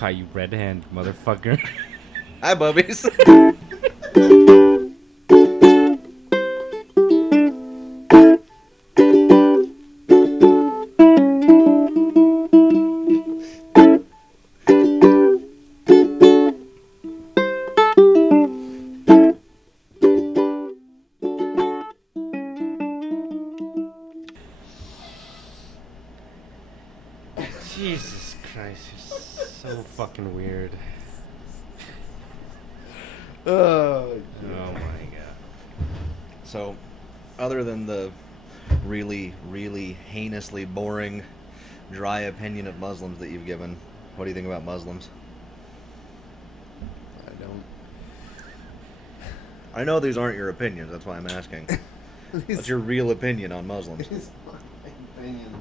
Hi, you red hand motherfucker. Hi, bubbies. Jesus Christ, you're so fucking weird. Oh, Oh my god. So, other than the really, really heinously boring, dry opinion of Muslims that you've given, what do you think about Muslims? I don't. I know these aren't your opinions, that's why I'm asking. What's your real opinion on Muslims? These are my opinions.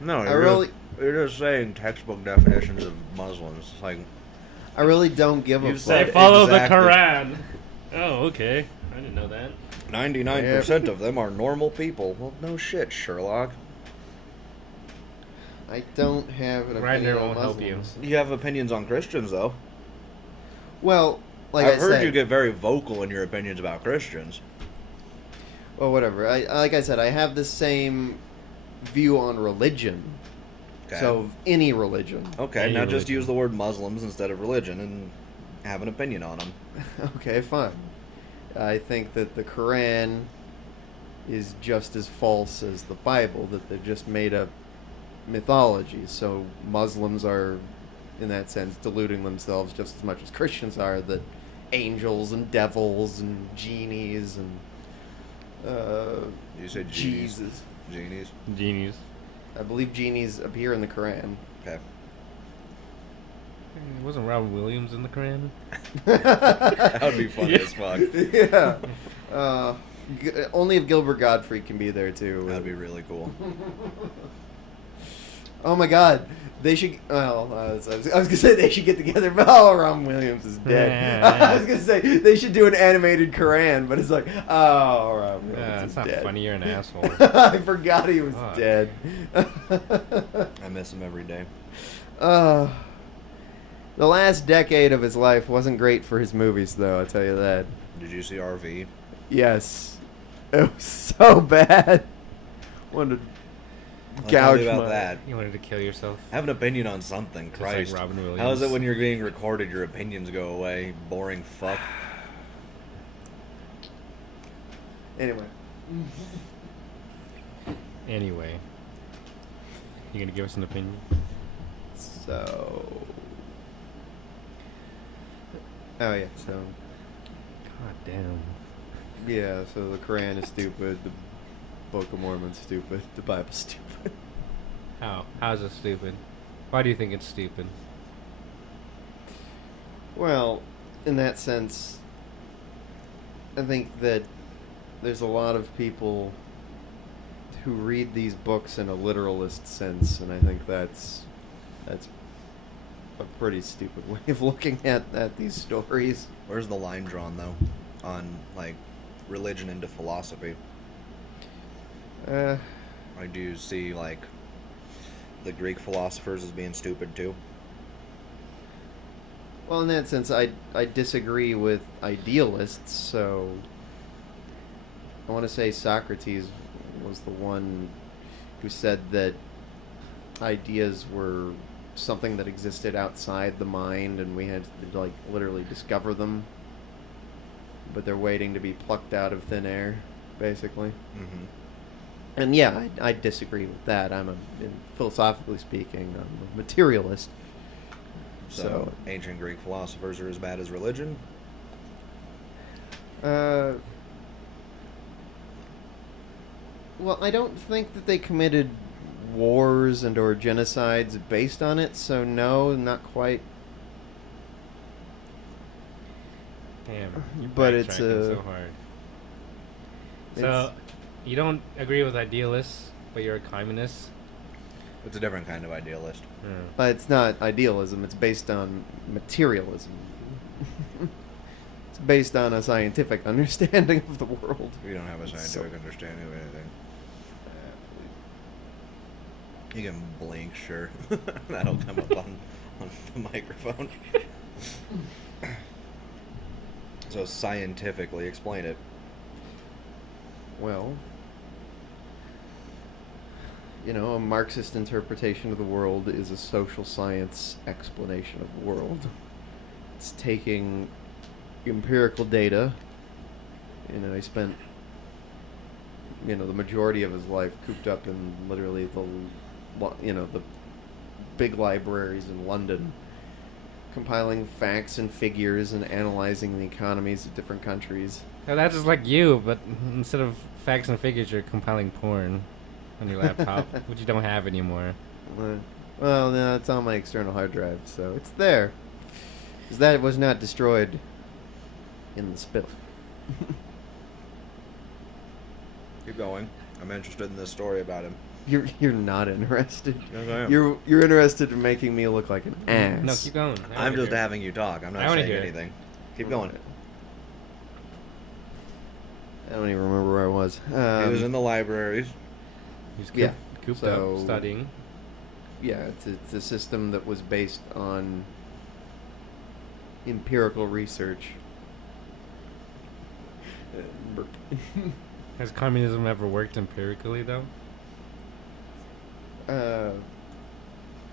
No, you're just saying textbook definitions of Muslims. It's like, I really don't give a You've fuck. said They follow exactly. the Quran. Oh, okay. I didn't know that. 99% of them are normal people. Well, no shit, Sherlock. I don't have an Right opinion there on won't help Muslims. You have opinions on Christians, though. Well, like I've I heard said, you get very vocal in your opinions about Christians. well, whatever. Like I said, I have the same view on religion. Okay. So any religion. Okay, Any now just religion. use the word Muslims instead of religion and have an opinion on them. Okay, fine. I think that the Quran is just as false as the Bible, that they've just made up mythology. So Muslims are, in that sense, deluding themselves just as much as Christians are, that angels and devils and genies and You said genies. Jesus. Genies? Genius. I believe genies appear in the Quran. Okay. Wasn't Robin Williams in the Quran? That would be funny as fuck. Yeah. Only if Gilbert Gottfried can be there, too. That'd be really cool. Oh my God, they should. Well, I was gonna say they should get together, but Robin Williams is dead. I was gonna say they should do an animated Quran, but it's like, oh, Robin Williams Yeah, is that's not dead. funny. You're an asshole. I forgot he was Fuck. dead. I miss him every day. The last decade of his life wasn't great for his movies, though. I'll tell you that. Did you see RV? Yes, it was so bad. Wanted to Well, tell gouge me about my. that. You wanted to kill yourself? Have an opinion on something, Just like Christ. Robin Williams. How is it when you're being recorded, your opinions go away? Boring fuck. Anyway. Anyway. You gonna give us an opinion? So. Oh yeah. So. God damn. Yeah. So the Quran is stupid. The Book of Mormon's stupid. The Bible's stupid. How? How's it stupid? Why do you think it's stupid? Well, in that sense, I think that there's a lot of people who read these books in a literalist sense, and I think that's a pretty stupid way of looking at these stories. Where's the line drawn, though, on, like, religion into philosophy? Like, do you see, like, the Greek philosophers as being stupid, too? Well, in that sense, I disagree with idealists, so I want to say Socrates was the one who said that ideas were something that existed outside the mind and we had to, like, literally discover them, but they're waiting to be plucked out of thin air, basically. Mm-hmm. And yeah, I disagree with that. Philosophically speaking, I'm a materialist. So, ancient Greek philosophers are as bad as religion? Well, I don't think that they committed wars and or genocides based on it, so no, not quite. Damn. You're But it's, backtracking so hard. So, you don't agree with idealists, but you're a communist? It's a different kind of idealist. Yeah. It's not idealism, it's based on materialism. It's based on a scientific understanding of the world. We don't have a scientific understanding of anything. You can blink, sure. That'll come up on the microphone. So scientifically explain it. Well, a Marxist interpretation of the world is a social science explanation of the world. It's taking empirical data. He spent, the majority of his life cooped up in literally the big libraries in London, compiling facts and figures and analyzing the economies of different countries. Now, that's just like you, but instead of facts and figures, you're compiling porn on your laptop, which you don't have anymore. Well, no, it's on my external hard drive, so it's there. Because that was not destroyed in the spill. Keep going. I'm interested in this story about him. You're not interested. Yes, I am. You're interested in making me look like an ass. No, keep going. I'm just having you talk. I'm I not wanna saying hear it. anything. Keep going. I don't even remember where I was. He was in the libraries. He's Yeah. cooped So- up, studying. Yeah, it's a system that was based on empirical research. Has communism ever worked empirically, though?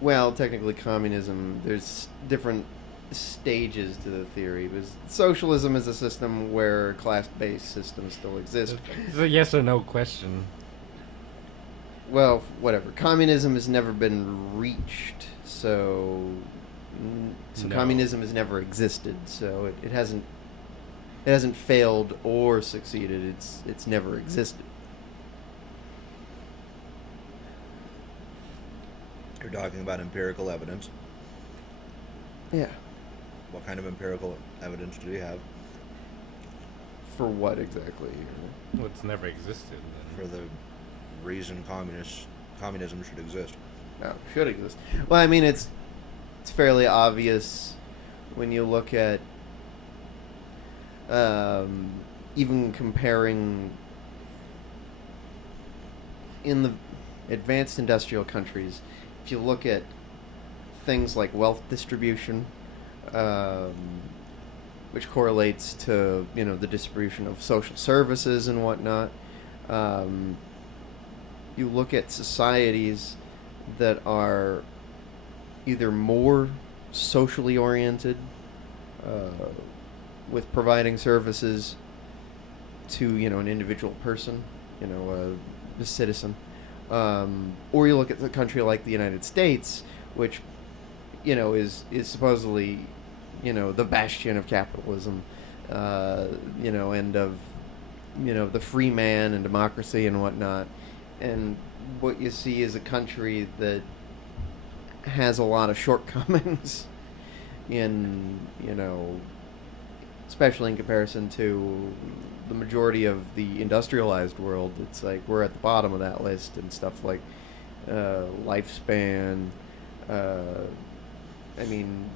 Well, technically, communism. There's different stages to the theory. Because socialism is a system where class-based systems still exist. It's a yes or no question. Well, whatever. Communism has never been reached, so No. communism has never existed. So it hasn't failed or succeeded. It's never existed. You're talking about empirical evidence. Yeah. What kind of empirical evidence do you have For what exactly? Well, it's never existed. for the reason communism should exist? Oh, should exist. Well, I mean, it's fairly obvious when you look at even comparing in the advanced industrial countries. If you look at things like wealth distribution, which correlates to the distribution of social services and whatnot. You look at societies that are either more socially oriented, with providing services to an individual person, a citizen, or you look at a country like the United States, which is supposedly the bastion of capitalism, and of the free man and democracy and whatnot. And what you see is a country that has a lot of shortcomings in, especially in comparison to the majority of the industrialized world. It's like we're at the bottom of that list, and stuff like lifespan.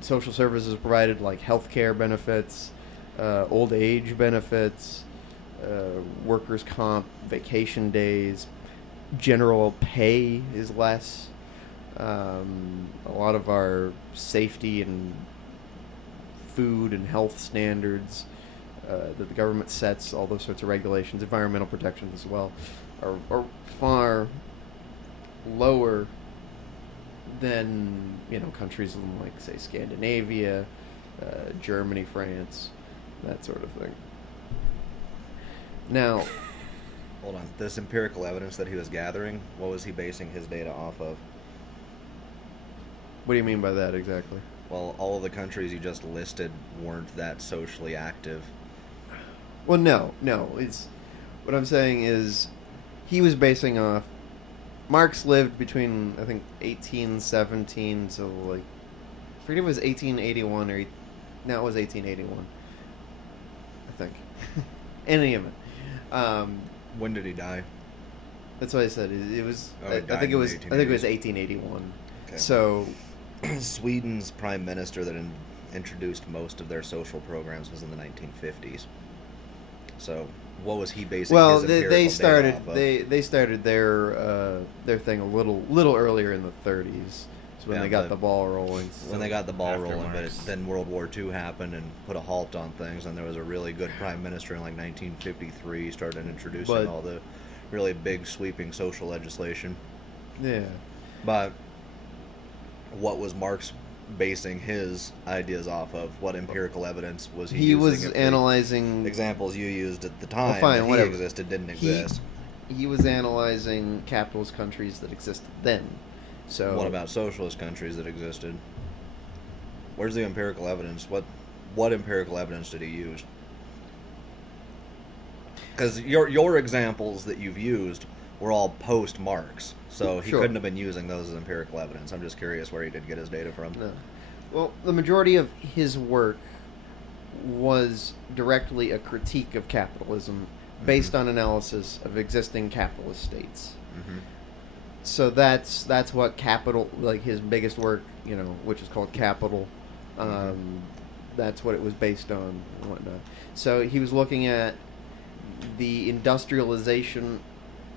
Social services provided, like healthcare benefits, old age benefits, workers' comp, vacation days. General pay is less. A lot of our safety and food and health standards that the government sets, all those sorts of regulations, environmental protections as well, are far lower than countries like, say, Scandinavia, Germany, France, that sort of thing. Now, Hold on. This empirical evidence that he was gathering, what was he basing his data off of? what do you mean by that exactly? Well, all of the countries you just listed weren't that socially active. Well, no. It's what I'm saying is he was basing off. Marx lived between, I think, 1817 to like, I forget if it was 1881 or no, it was 1881. I think. In any event, When did he die? that's what I said. It was. Oh, he I died think it in was. the I think it was 1880s. 1881. Okay. So Sweden's prime minister that introduced most of their social programs was in the 1950s. So, what was he basing well, his they empirical started data off of? they started their thing a little earlier in the 30s. So when Yeah, they got but the ball rolling. when they got the ball After rolling, but Marx. then World War II happened and put a halt on things, and there was a really good prime minister in like 1953 started introducing But- all the really big sweeping social legislation. Yeah. But what was Marx basing his ideas off of? What empirical evidence was he He using? was if the analyzing examples you used at the time fine, that he whatever. existed didn't He- exist. He was analyzing capitalist countries that existed then. So What about socialist countries that existed? Where's the empirical evidence? What empirical evidence did he use? Because your examples that you've used were all post Marx, so he Sure. couldn't have been using those as empirical evidence. I'm just curious where he did get his data from. No. Well, the majority of his work was directly a critique of capitalism based on analysis of existing capitalist states. Mm-hmm. So that's what Capital, like his biggest work, which is called Capital, that's what it was based on and whatnot. So he was looking at the industrialization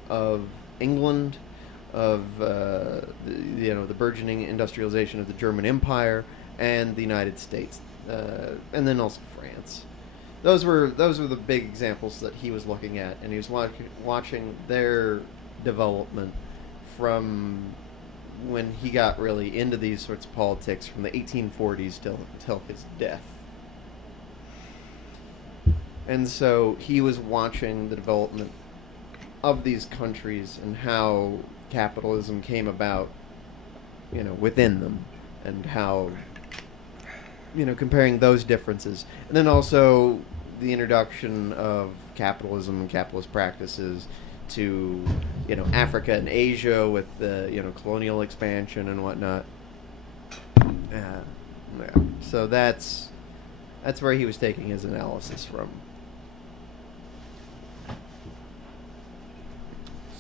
of England, of the burgeoning industrialization of the German Empire and the United States, and then also France. Those were the big examples that he was looking at, and he was watching their development from when he got really into these sorts of politics from the 1840s till his death. And so he was watching the development of these countries and how capitalism came about, within them, and how, comparing those differences. And then also the introduction of capitalism and capitalist practices to, Africa and Asia with the, colonial expansion and whatnot. Yeah. So that's where he was taking his analysis from.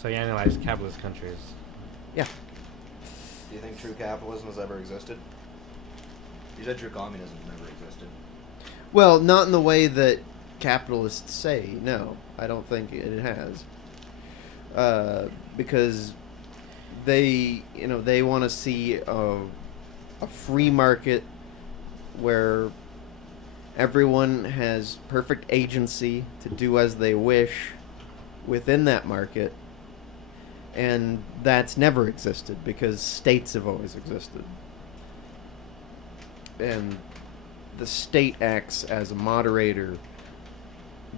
So you analyze capitalist countries. Yeah. Do you think true capitalism has ever existed? You said true communism has never existed. Well, not in the way that capitalists say. No, I don't think it has. Because they want to see a free market where everyone has perfect agency to do as they wish within that market. And that's never existed because states have always existed. And the state acts as a moderator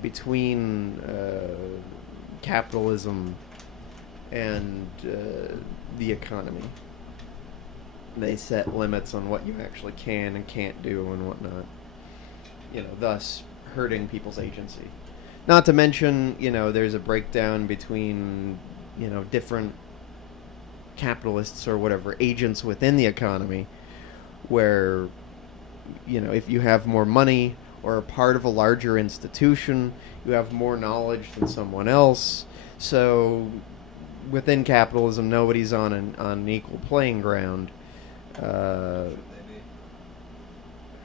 between capitalism and the economy. They set limits on what you actually can and can't do and whatnot. Thus hurting people's agency. Not to mention, there's a breakdown between, different capitalists or whatever, agents within the economy, where, if you have more money or are part of a larger institution, you have more knowledge than someone else. So within capitalism, nobody's on an equal playing ground.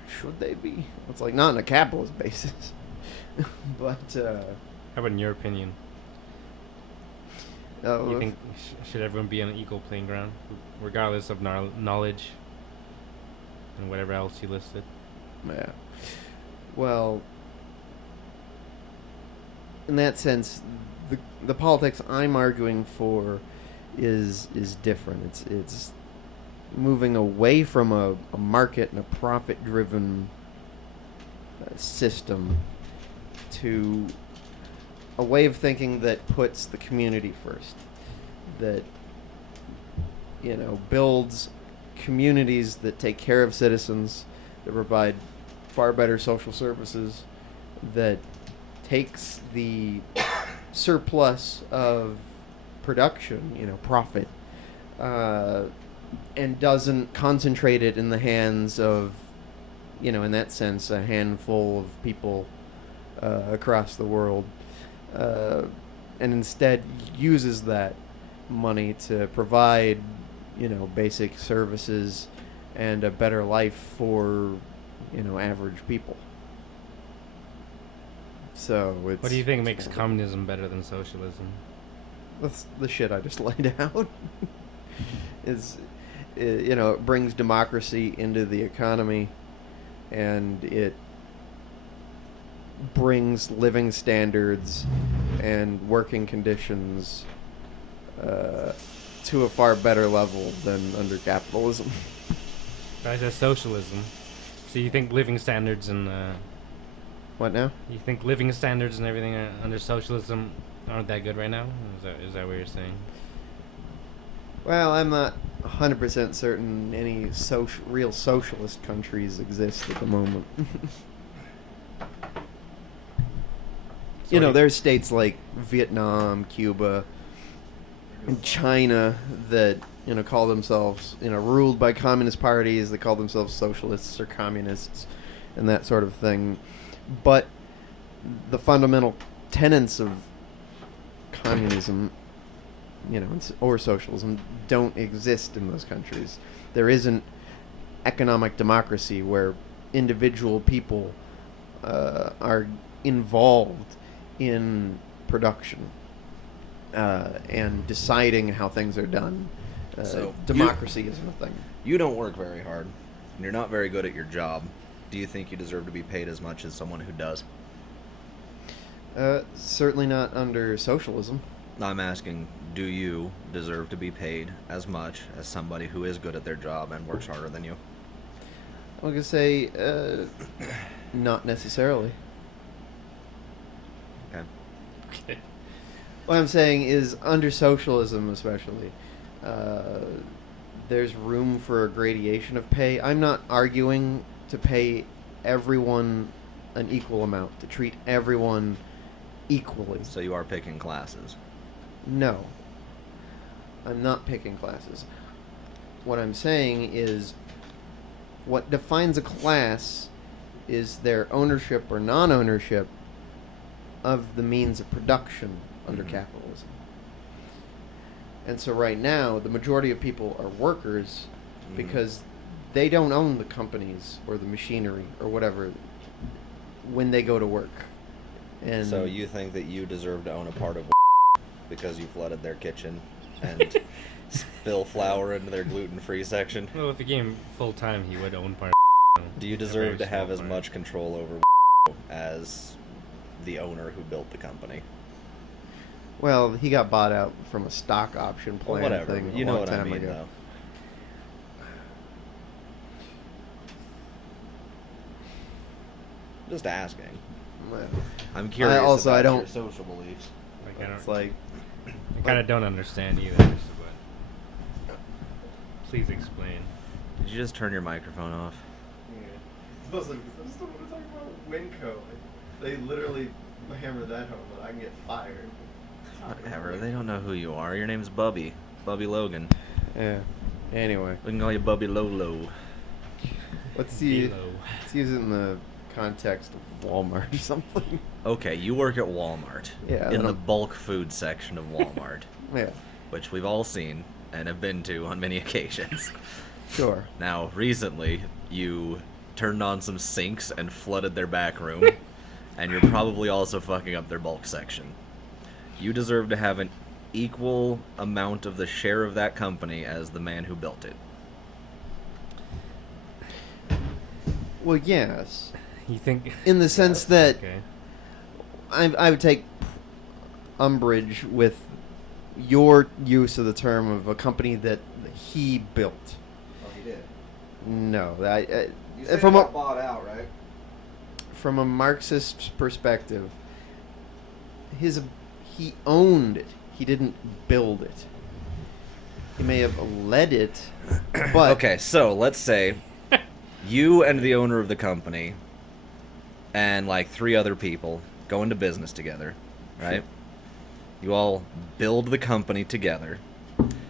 Should they be? It's like not on a capitalist basis. But How about in your opinion? You think should everyone be on an equal playing ground, regardless of knowledge and whatever else you listed? Yeah. Well, in that sense, the politics I'm arguing for is different. It's moving away from a market and a profit-driven system to a way of thinking that puts the community first, that builds communities that take care of citizens, that provide far better social services, that takes the surplus of production, profit, and doesn't concentrate it in the hands of, in that sense, a handful of people across the world, and instead uses that money to provide, basic services and a better life for, average people. So it's... What do you think makes communism better than socialism? That's the shit I just laid out. it brings democracy into the economy, and it brings living standards and working conditions to a far better level than under capitalism. I said socialism. So you think living standards and What now? you think living standards and everything under socialism aren't that good right now? Is that what you're saying? Well, I'm not 100% certain any real socialist countries exist at the moment. There's states like Vietnam, Cuba, and China that, call themselves, ruled by communist parties. They call themselves socialists or communists and that sort of thing. But the fundamental tenets of communism, or socialism, don't exist in those countries. There isn't economic democracy where individual people are involved in production and deciding how things are done. So democracy isn't a thing. You don't work very hard, and you're not very good at your job. Do you think you deserve to be paid as much as someone who does? Certainly not under socialism. I'm asking, do you deserve to be paid as much as somebody who is good at their job and works harder than you? I'm going to say not necessarily. Okay. What I'm saying is, under socialism especially, there's room for a gradation of pay. I'm not arguing to pay everyone an equal amount, to treat everyone equally. So you are picking classes. No. I'm not picking classes. What I'm saying is, what defines a class is their ownership or non-ownership of the means of production under capitalism. And so right now, the majority of people are workers because they don't own the companies or the machinery or whatever when they go to work. And so you think that you deserve to own a part of because you flooded their kitchen and spill flour into their gluten-free section? Well, if he came full time, he would own part. Do you deserve to have as much control over as the owner who built the company? Well, he got bought out from a stock option plan Whatever. thing You a know long what I time mean, ago. though. Just asking. Well, I'm curious also, about I don't- your social beliefs. Like, it's like, I kind of don't understand either. So but please explain. Did you just turn your microphone off? I just don't want to talk about Winco. They literally hammer that home, but I can get fired. Whatever. They don't know who you are. Your name's Bubby. Bubby Logan. Yeah. Anyway, We can call you Bubby Lolo. let's use Halo. it in the context of Walmart or something. Okay, you work at Walmart. Yeah, In I the don't- bulk food section of Walmart, Yeah, which we've all seen and have been to on many occasions. sure. Now, recently, you turned on some sinks and flooded their back room, and you're probably also fucking up their bulk section. You deserve to have an equal amount of the share of that company as the man who built it. Well, yes, You think? in the sense that Okay. I would take umbrage with your use of the term of a company that he built. Oh, he did. No, bought out, right? from a Marxist perspective, he owned it. He didn't build it. He may have led it, but Okay, so let's say you and the owner of the company and like 3 other people go into business together, right? You all build the company together.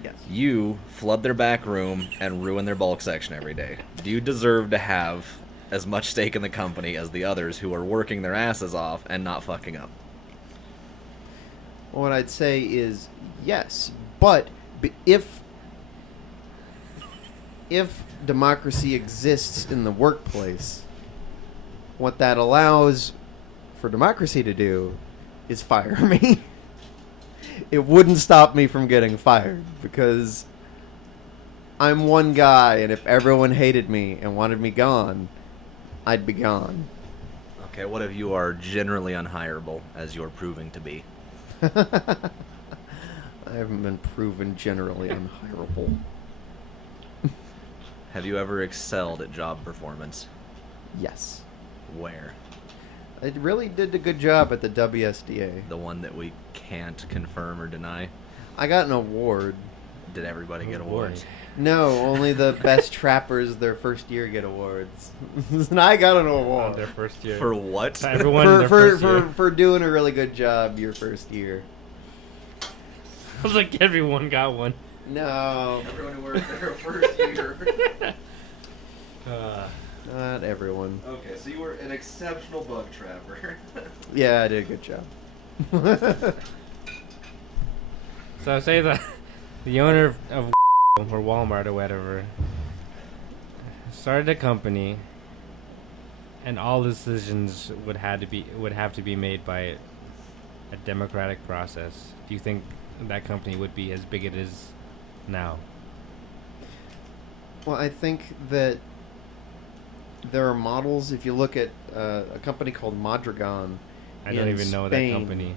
yes. You flood their back room and ruin their bulk section every day. Do you deserve to have as much stake in the company as the others who are working their asses off and not fucking up? What I'd say is yes, but if democracy exists in the workplace, what that allows for democracy to do is fire me. It wouldn't stop me from getting fired because I'm one guy, and if everyone hated me and wanted me gone, I'd be gone. Okay, what if you are generally unhireable, as you're proving to be? I haven't been proven generally unhireable. Have you ever excelled at job performance? Yes. Where? I really did a good job at the WSDA. The one that we can't confirm or deny? I got an award. Did everybody get Oh, boy. awards? No, only the best trappers their first year get awards. And I got an On award. their first year. For what? Everyone for, their for, first for, year. for doing a really good job your first year. I was like, everyone got one. No, Everyone who worked there first year. not everyone. Okay, so you were an exceptional bug trapper. Yeah, I did a good job. So say that the owner of or Walmart or whatever started a company, and all decisions would have to be made by a democratic process. Do you think that company would be as big as it is now? Well, I think that there are models. If you look at a company called Madrigon, I don't in even know that Spain, company.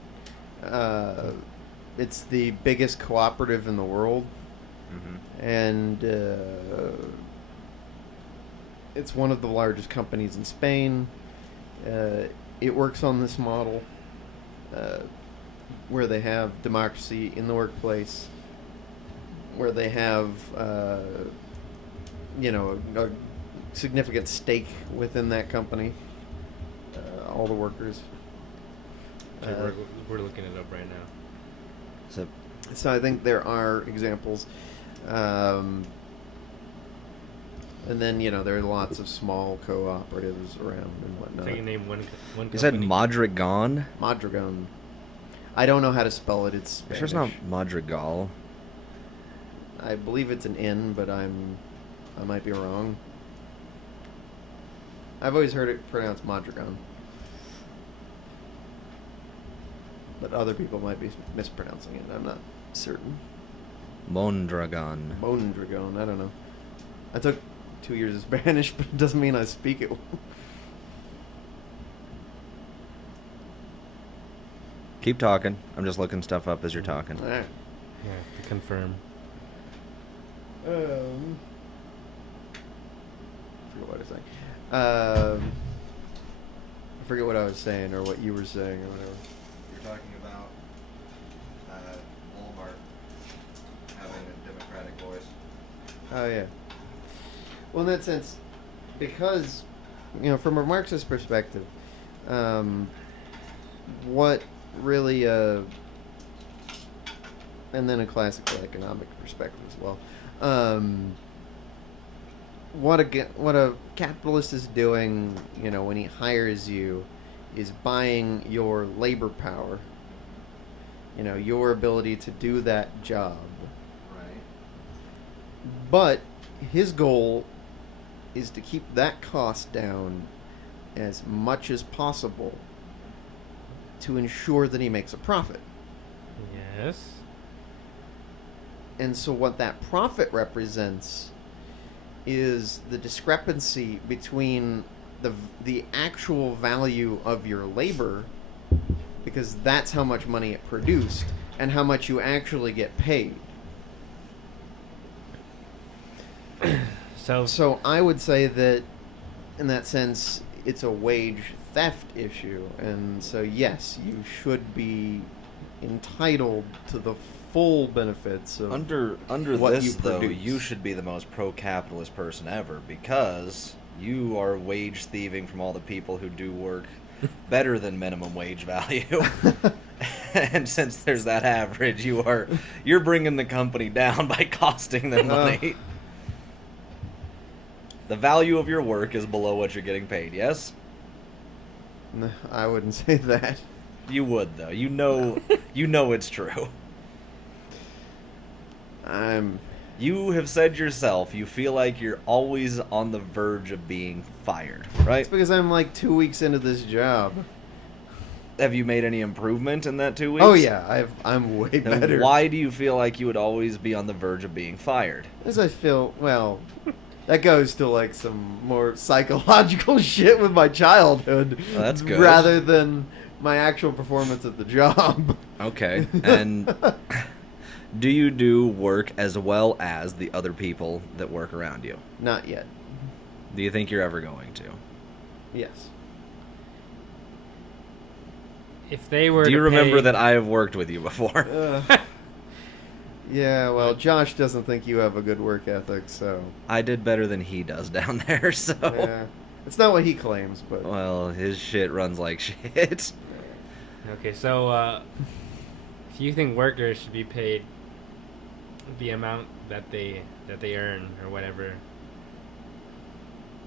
It's the biggest cooperative in the world, Mm-hmm. and it's one of the largest companies in Spain. It works on this model where they have democracy in the workplace, where they have a significant stake within that company, all the workers. We're looking it up right now. So I think there are examples. And then, there are lots of small cooperatives around and whatnot. So you can name one You said company. Madrigon? Madrigon. I don't know how to spell it. It's Spanish. Sure it's not Madrigal. I believe it's an N, but I might be wrong. I've always heard it pronounced Madrigon. But other people might be mispronouncing it. I'm not certain. Mondragon. Mondragon. I don't know. I took 2 years of Spanish, but it doesn't mean I speak it. Keep talking. I'm just looking stuff up as you're talking. All right. Yeah, to confirm. I forget what I was saying. I forget what I was saying or what you were saying or whatever. You're talking about Walmart having a democratic voice. Oh, yeah. Well, in that sense, because, from a Marxist perspective, what really, and then a classical economic perspective as well, what a capitalist is doing, when he hires you, is buying your labor power, your ability to do that job. Right. But his goal is to keep that cost down as much as possible to ensure that he makes a profit. Yes. And so what that profit represents is the discrepancy between the actual value of your labor, because that's how much money it produced, and how much you actually get paid. So I would say that, in that sense, it's a wage theft issue, and so yes, you should be entitled to the full benefits of Under what this, you though, produce. you should be the most pro-capitalist person ever, because you are wage thieving from all the people who do work better than minimum wage value. And since there's that average, you're bringing the company down by costing them money. The value of your work is below what you're getting paid, yes? No, I wouldn't say that. You would, though. You know it's true. You have said yourself you feel like you're always on the verge of being fired, right? It's because I'm like 2 weeks into this job. Have you made any improvement in that 2 weeks? Oh yeah, I'm way Then better. why do you feel like you would always be on the verge of being fired? As I feel, well, that goes to like some more psychological shit with my childhood. Oh, that's good. Rather than my actual performance at the job. Okay. And do you do work as well as the other people that work around you? Not yet. Do you think you're ever going to? Yes. If they were Do you to remember pay- that I have worked with you before? Yeah, well, Josh doesn't think you have a good work ethic, so I did better than he does down there, so... yeah. It's not what he claims, but Well, his shit runs like shit. Okay, so if you think workers should be paid the amount that they earn or whatever,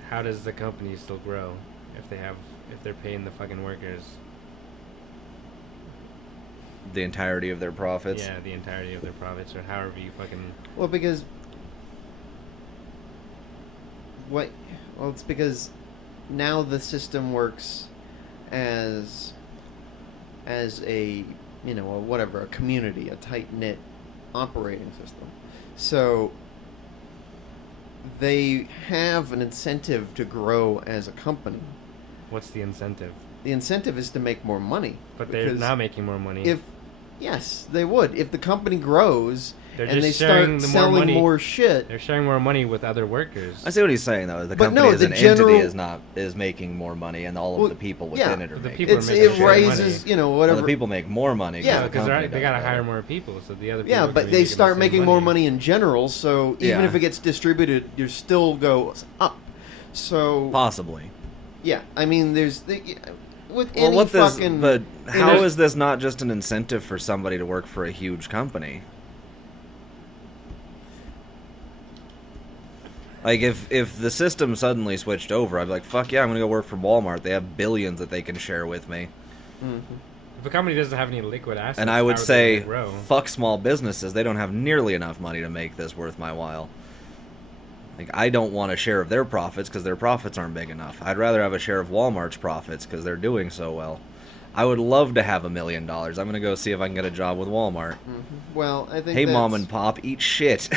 how does the company still grow if they're paying the fucking workers? The entirety of their profits. Yeah, the entirety of their profits or however you fucking. well, because what? Well, it's because now the system works as a a community, a tight knit operating system. So they have an incentive to grow as a company. What's the incentive? The incentive is to make more money. But they're because not making more money. Yes, they would. If the company grows They're and just they sharing start the more selling money. more shit, They're sharing more money with other workers. I see what he's saying though. The But company no, as the an general- entity is making more money, and all of Well, the people yeah. within it are The making. people are making it more raises money. Well, whatever. the people make more money. Yeah, the because company they does gotta better. hire more people, so the other people. Yeah, are but gonna be they making the start same making more money in general, so even Yeah. if it gets distributed, you still goes up. So Possibly. yeah, I mean, with Well, any what this? fucking. But how there's- is this not just an incentive for somebody to work for a huge company? Like if the system suddenly switched over, I'd be like, fuck yeah, I'm gonna go work for Walmart. They have billions that they can share with me. Mhm. If a company doesn't have any liquid assets, And I would how are they say, gonna grow? fuck small businesses. They don't have nearly enough money to make this worth my while. Like, I don't want a share of their profits because their profits aren't big enough. I'd rather have a share of Walmart's profits because they're doing so well. I would love to have $1 million. I'm going to go see if I can get a job with Walmart. Mhm. Well, I think. Hey, mom that's- and pop, eat shit.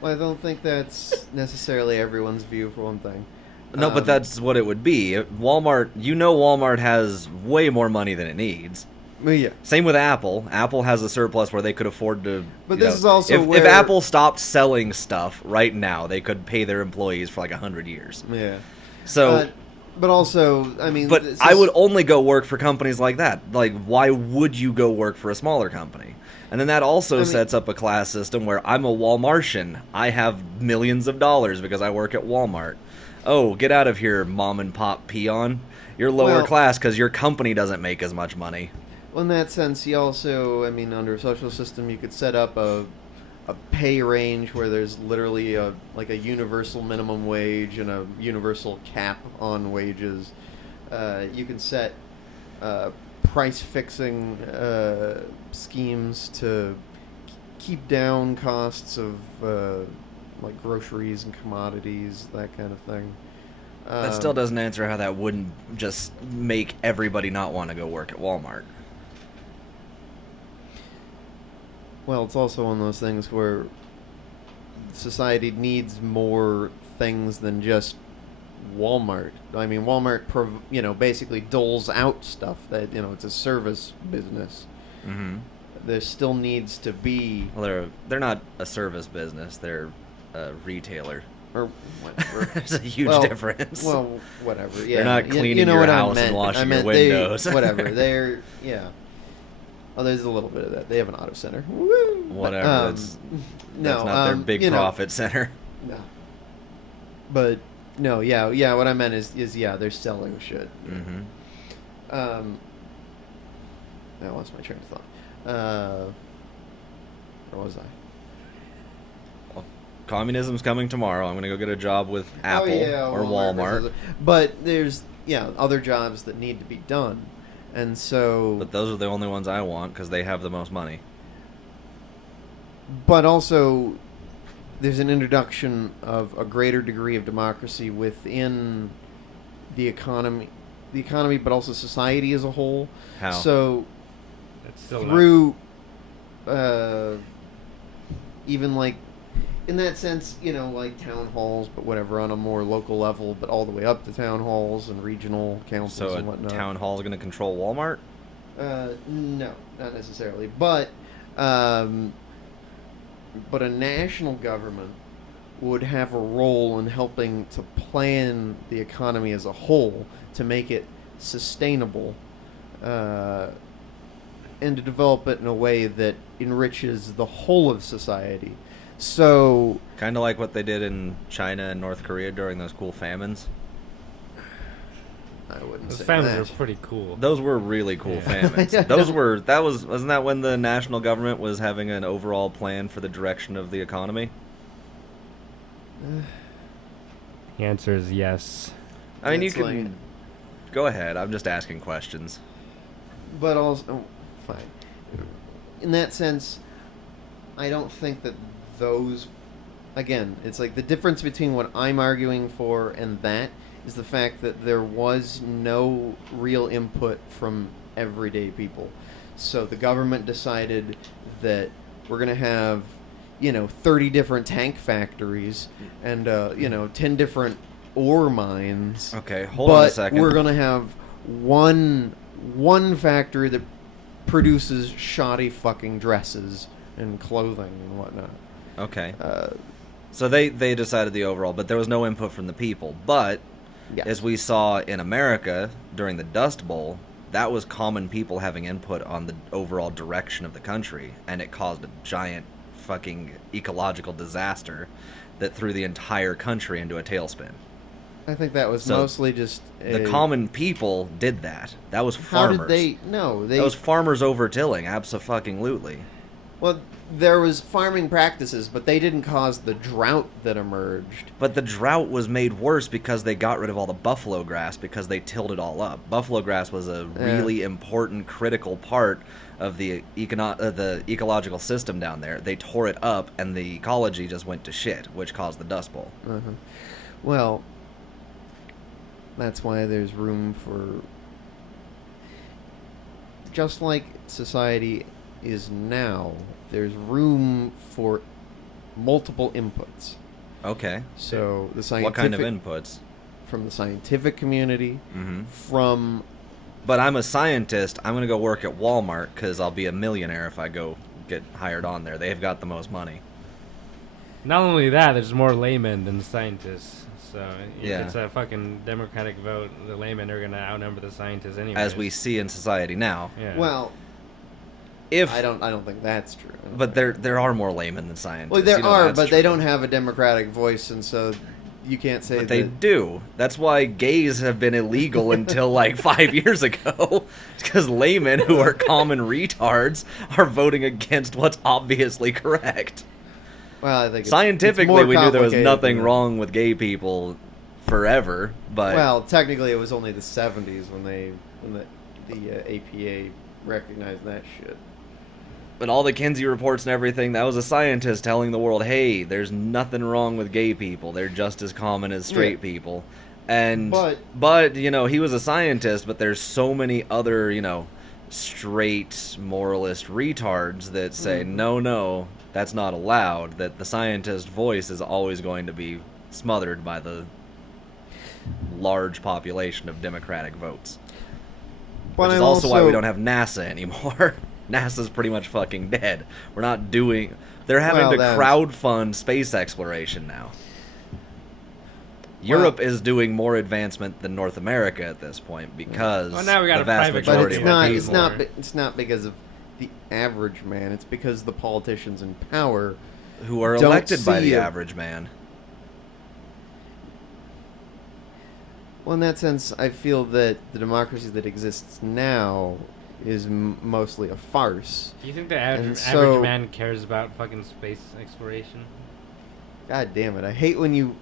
Well, I don't think that's necessarily everyone's view, for one thing. No, but that's what it would be. Walmart, Walmart has way more money than it needs. Well, yeah. Same with Apple. Apple has a surplus where they could afford to. But you this know, is also if where- Apple stopped selling stuff right now, they could pay their employees for like 100 years. Yeah. So, But also, I mean. but this I is- would only go work for companies like that. Like, why would you go work for a smaller company? And then that also I mean- sets up a class system where I'm a Walmartian. I have millions of dollars because I work at Walmart. Oh, get out of here, mom and pop peon. You're lower Well- class because your company doesn't make as much money. Well, in that sense, you also, I mean, under a social system, you could set up a pay range where there's literally a universal minimum wage and a universal cap on wages. You can set price fixing schemes to keep down costs of like groceries and commodities, that kind of thing. That still doesn't answer how that wouldn't just make everybody not want to go work at Walmart. Well, it's also one of those things where society needs more things than just Walmart. I mean, Walmart, basically doles out stuff that, it's a service business. Mm-hmm. There still needs to be, Well, they're not a service business. They're a retailer. or whatever. There's a huge Well, difference. Well, whatever. Yeah, not cleaning know your what I house and meant. washing I your meant windows. whatever. They're Oh, there's a little bit of that. They have an auto center. Woo! Whatever. But, That's not their big profit center. No. But no, yeah. What I meant is they're selling shit. Mm-hmm. I lost my train of thought. Where was I? Communism's coming tomorrow. I'm gonna go get a job with Apple or Walmart Walmart. versus- But there's other jobs that need to be done, and so. But those are the only ones I want because they have the most money. But also, there's an introduction of a greater degree of democracy within the economy, the economy, but also society as a whole. How? So That's still through, even like, in that sense, like town halls, but whatever, on a more local level, but all the way up to town halls and regional councils So and a whatnot. town hall is going to control Walmart? No, not necessarily, but a national government would have a role in helping to plan the economy as a whole to make it sustainable, and to develop it in a way that enriches the whole of society. So, Kind of like what they did in China and North Korea during those cool famines. I wouldn't The say famines that. are pretty cool. Those were really cool Yeah. famines. Yeah, Those no. were wasn't that when the national government was having an overall plan for the direction of the economy? The answer is yes. I mean, you It's can like- go ahead. I'm just asking questions. But also, fine. In that sense, I don't think that those. Again, it's like the difference between what I'm arguing for and that is the fact that there was no real input from everyday people. So the government decided that we're going to have, 30 different tank factories and, 10 different ore mines. Okay, hold on a But second. we're going to have one factory that produces shoddy fucking dresses and clothing and whatnot. Okay. Uh, So they decided the overall, but there was no input from the people. But yeah. as we saw in America during the Dust Bowl, that was common people having input on the overall direction of the country, and it caused a giant fucking ecological disaster that threw the entire country into a tailspin. I think that was So, mostly just The common people did that. That was How farmers. did they? No, they. That was farmers over-tilling, abso-fucking-lutely. Well, there was farming practices, but they didn't cause the drought that emerged. But the drought was made worse because they got rid of all the buffalo grass because they tilled it all up. Buffalo grass was a really important, critical part of the ecological system down there. They tore it up, and the ecology just went to shit, which caused the Dust Bowl. Uh-huh. Well, that's why there's room for. Just like society is now, there's room for multiple inputs. Okay. So the scientific, What kind of inputs? from the scientific community, Mm-hmm. from But I'm a scientist. I'm going to go work at Walmart because I'll be a millionaire if I go get hired on there. They've got the most money. Not only that, there's more laymen than scientists. So if Yeah. it's a fucking Democratic vote, the laymen are gonna outnumber the scientists anyway. As we see in society now. Yeah. well, If I don't think that's true. But there are more laymen than scientists. Well, there You know are, that's but they true. don't have a democratic voice, and so you can't say But they that. do. That's why gays have been illegal until like 5 years ago. Because laymen who are common retards are voting against what's obviously correct. Well, I think it's Scientifically, more we knew there was complicated nothing than that. wrong with gay people forever, but Well, technically, it was only the '70s when the APA recognized that shit. but all the Kinsey reports and everything, that was a scientist telling the world, hey, there's nothing wrong with gay people. They're just as common as straight Yeah. people. And But- he was a scientist, but there's so many other, straight moralist retards that say, no, that's not allowed, that the scientist voice is always going to be smothered by the large population of Democratic votes. But Which is I'm also why we don't have NASA anymore. NASA's pretty much fucking dead. We're not doing... They're having Well, to that's- crowdfund space exploration now. Europe is doing more advancement than North America at this point because Well, now we got the a vast private But majority it's of our not. people... It's not. It's not because of the average man. It's because the politicians in power. who are don't elected by see the it. average man. Well, in that sense, I feel that the democracy that exists now is mostly a farce. Do you think the And average so- man cares about fucking space exploration? God damn it! I hate when you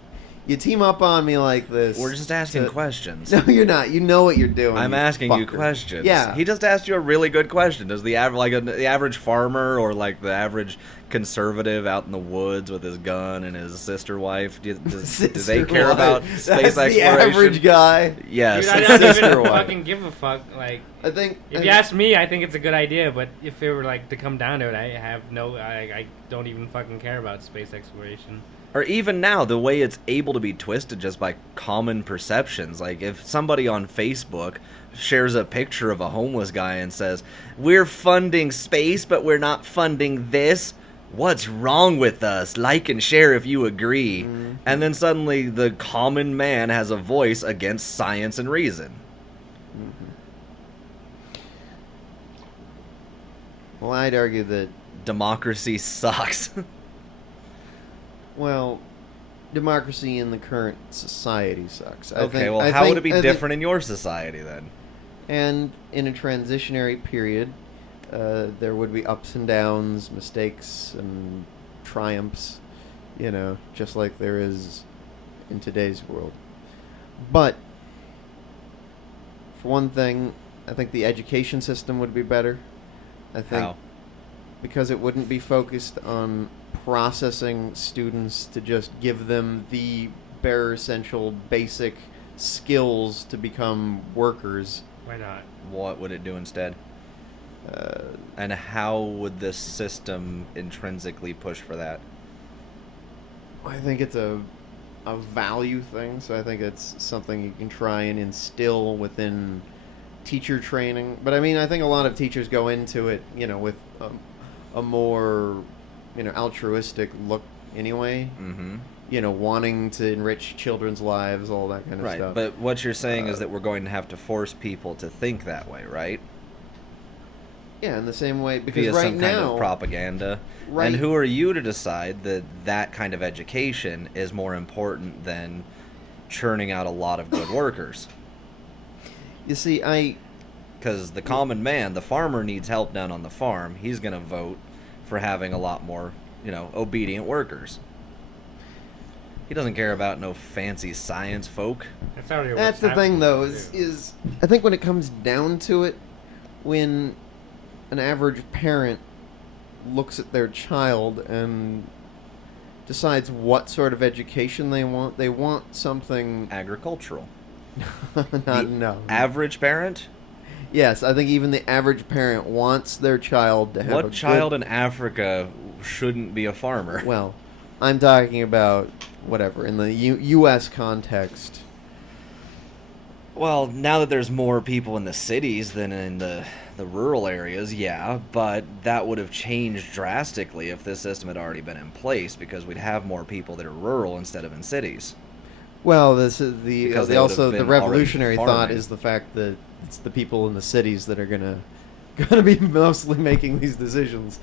you team up on me like this. We're just asking to- questions. No, you're not. You know what you're doing. I'm you asking you fucker. questions. Yeah. He just asked you a really good question. Does the the average farmer or like the average conservative out in the woods with his gun and his sister wife, do they care Sister about wife. space That's exploration? The average guy. Yes. Dude, I don't Sister even wife. fucking give a fuck. Like, I think. if you ask me, I think it's a good idea. But if it were like to come down to it, I don't even fucking care about space exploration. Or even now, the way it's able to be twisted just by common perceptions. Like, if somebody on Facebook shares a picture of a homeless guy and says, "We're funding space, but we're not funding this. What's wrong with us? Like and share if you agree." Mm-hmm. And then suddenly the common man has a voice against science and reason. Well, I'd argue that. Democracy sucks. Well, democracy in the current society sucks. How would it be different in your society then? And in a transitionary period, there would be ups and downs, mistakes and triumphs, just like there is in today's world. But, for one thing, I think the education system would be better. I think How? because it wouldn't be focused on processing students to just give them the bare essential basic skills to become workers. Why not? What would it do instead? Uh, And how would this system intrinsically push for that? I think it's a value thing, so I think it's something you can try and instill within teacher training. But I mean, I think a lot of teachers go into it, with a more, altruistic look anyway. Mm-hmm. Wanting to enrich children's lives, all that kind of Right, stuff. but what you're saying is that we're going to have to force people to think that way, right? Yeah, in the same way, because Via right some kind now, of propaganda. right- And who are you to decide that that kind of education is more important than churning out a lot of good workers? you see, Because the common man, the farmer, needs help down on the farm. He's going to vote for having a lot more, obedient workers. He doesn't care about no fancy science folk. That's already that's what's the thing, happening, though, too. is I think when it comes down to it, when an average parent looks at their child and decides what sort of education they want something. Agricultural. No. Average parent? Yes, I think even the average parent wants their child to have What a child good, in Africa shouldn't be a farmer? Well, I'm talking about whatever in the U.S. context. Well, now that there's more people in the cities than in the rural areas, yeah, but that would have changed drastically if this system had already been in place, because we'd have more people that are rural instead of in cities. Well, this is the Because the they would also have the been already revolutionary thought farming. is the fact that it's the people in the cities that are gonna be mostly making these decisions.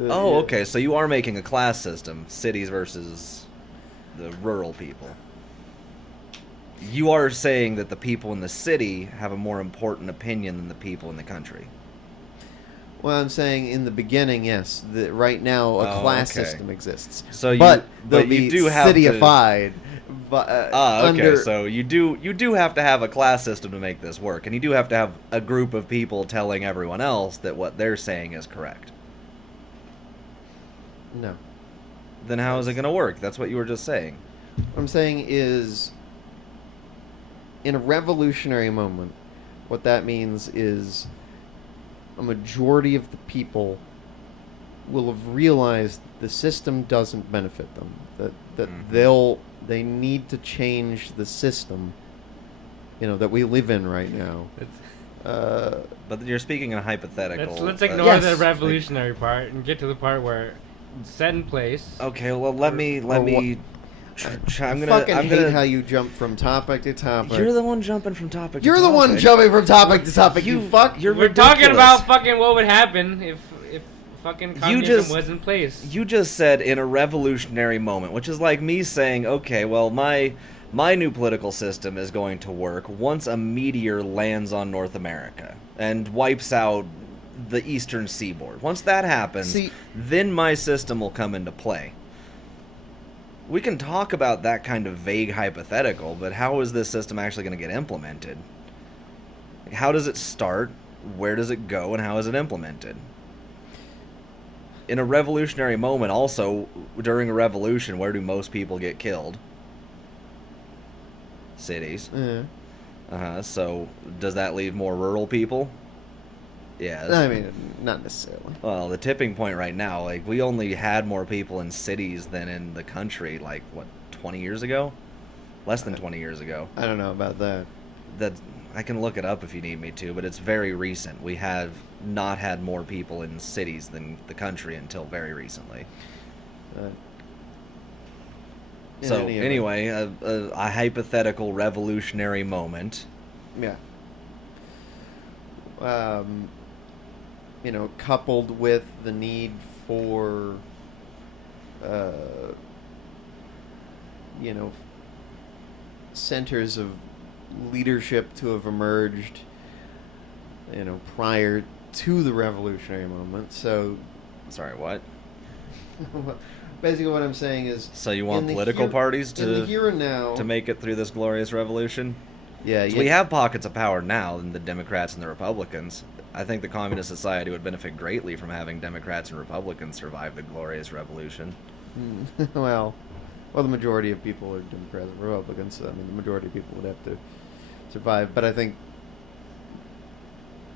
Oh, Yeah. okay, so you are making a class system, cities versus the rural people. You are saying that the people in the city have a more important opinion than the people in the country. Well, I'm saying in the beginning, yes. Right now, a Oh, class okay. system exists. So you- but they'll but you be do have to- cityified. But Okay, under, so you do have to have a class system to make this work, and you do have to have a group of people telling everyone else that what they're saying is correct. no. Then how is it going to work? That's what you were just saying. What I'm saying is, in a revolutionary moment, what that means is a majority of the people will have realized the system doesn't benefit them. That Mhm. they need to change the system, that we live in right now. It's- But you're speaking in a hypothetical. Let's ignore Yes. the revolutionary part and get to the part where it's set in place. Okay, well let me Or I'm I gonna fucking I'm hate gonna how you jump from topic to topic. You're the one jumping from topic. You're to the one topic. jumping from topic to topic. You You- fuck. you're We're talking ridiculous. about fucking what would happen if fucking communism just- was in place. You just said in a revolutionary moment, which is like me saying, okay, well my new political system is going to work once a meteor lands on North America and wipes out the eastern seaboard. Once that happens, See- then my system will come into play. We can talk about that kind of vague hypothetical, but how is this system actually going to get implemented? How does it start? Where does it go? And how is it implemented? In a revolutionary moment, also, during a revolution, where do most people get killed? Cities. Yeah. So, does that leave more rural people? Yes. I mean, not necessarily. Well, the tipping point right now, like, we only had more people in cities than in the country, like, what, 20 years ago? Less than 20 years ago. I don't know about that. That I can look it up if you need me to, but it's very recent. We have not had more people in cities than the country until very recently. In So, any event. anyway, a hypothetical revolutionary moment. Yeah. Coupled with the need for, centers of leadership to have emerged, prior to the revolutionary moment. So, Sorry, what? basically what I'm saying is... So you want in the political here- parties in the here and now... to make it through this glorious revolution? Yeah, 'Cause we have pockets of power now in the Democrats and the Republicans. I think the communist society would benefit greatly from having Democrats and Republicans survive the glorious revolution. well, the majority of people are Democrats and Republicans. So, I mean, the majority of people would have to survive. But I think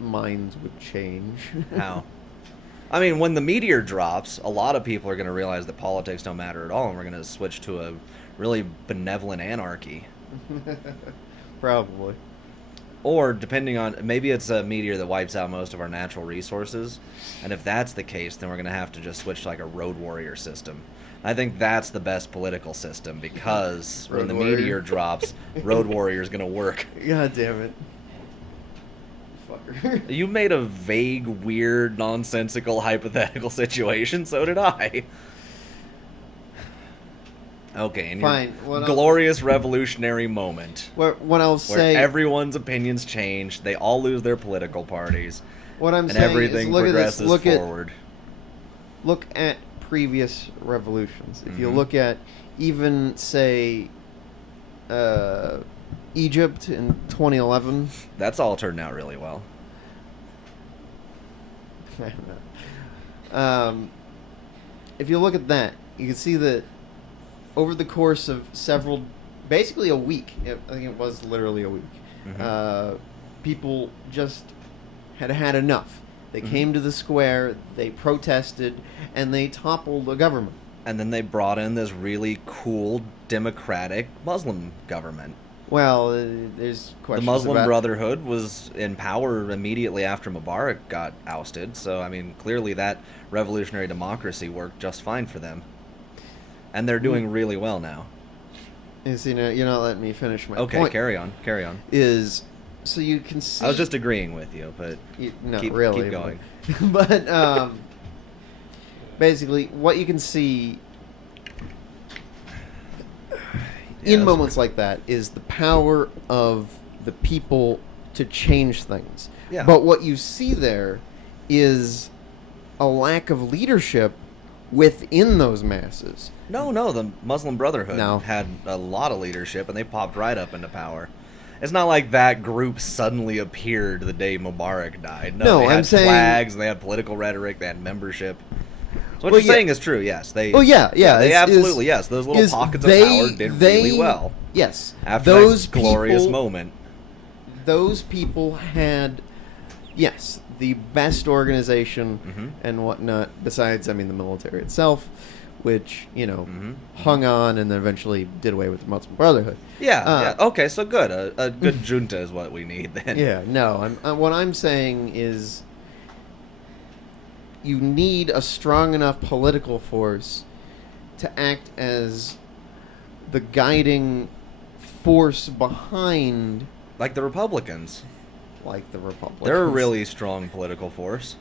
minds would change. How? I mean, when the meteor drops, a lot of people are going to realize that politics don't matter at all, and we're going to switch to a really benevolent anarchy. Probably. Or, depending on, maybe it's a meteor that wipes out most of our natural resources, and if that's the case, then we're going to have to just switch to like a road warrior system. I think that's the best political system, because when Road the warrior. meteor drops, road warrior is going to work. God damn it. Fucker. You made a vague, weird, nonsensical, hypothetical situation, so did I. Okay, and Fine, your what I'll- glorious revolutionary moment What I'll where say... everyone's opinions change, they all lose their political parties, What I'm and saying everything is, look at this. progresses forward. Look at previous revolutions. If you Mhm. look at even, say, Egypt in 2011. That's all turned out really well. If you look at that, you can see that over the course of basically a week, I think it was literally a week, Mhm. people just had enough. They Mhm. came to the square, they protested, and they toppled the government. And then they brought in this really cool, democratic Muslim government. Well, there's The questions Muslim about... Brotherhood was in power immediately after Mubarak got ousted, so, I mean, clearly that revolutionary democracy worked just fine for them. And they're doing really well now. You're not letting me finish my Okay, point. carry on. Is, so you can see... I was just agreeing with you, but No, keep really. going. But, basically, what you can see in Yes. moments like that is the power of the people to change things. Yeah. But what you see there is a lack of leadership within those masses. No, the Muslim Brotherhood No. had a lot of leadership, and they popped right up into power. It's not like that group suddenly appeared the day Mubarak died. No, they I'm had saying- flags, they had political rhetoric, they had membership. So what Well, you're yeah. saying is true, yes. They, Oh yeah. they is- absolutely, yes. Those little is pockets they- of power did really well. Yes. After those that glorious people, moment. Those people had, yes, the best organization Mhm. and whatnot. Besides, the military itself, which Mhm. hung on and then eventually did away with the Muslim Brotherhood. Yeah. Okay, so good. A good junta is what we need then. Yeah. No. What I'm saying is, you need a strong enough political force to act as the guiding force behind, Like the Republicans. like the Republicans. They're a really strong political force.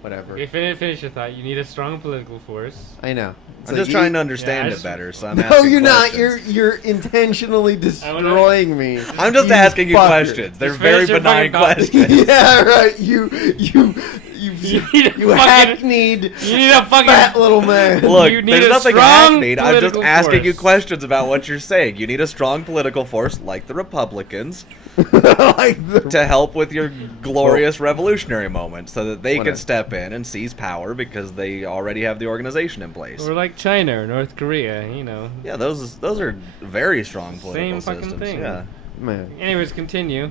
whatever. Okay, finish your thought. You need a strong political force. I know. It's I'm like just trying to Yeah, understand I it just- better, so I'm No, asking you're not. questions. You're intentionally destroying me. I'm just You asking you fucker. questions. They're Just very finish your benign fucking thought. questions. Yeah, right. You You, You need a you fucking- hackneyed You need a fucking fat little man. Look, You need there's a nothing strong hackneyed. I'm just political asking you force. questions about what you're saying. You need a strong political force like the Republicans like the, to help with your glorious revolutionary moment so that they Whatever. can step in and seize power because they already have the organization in place. Or like China or North Korea, you know. Yeah, those are very strong political Same fucking systems. thing. Yeah. man. Anyways, continue.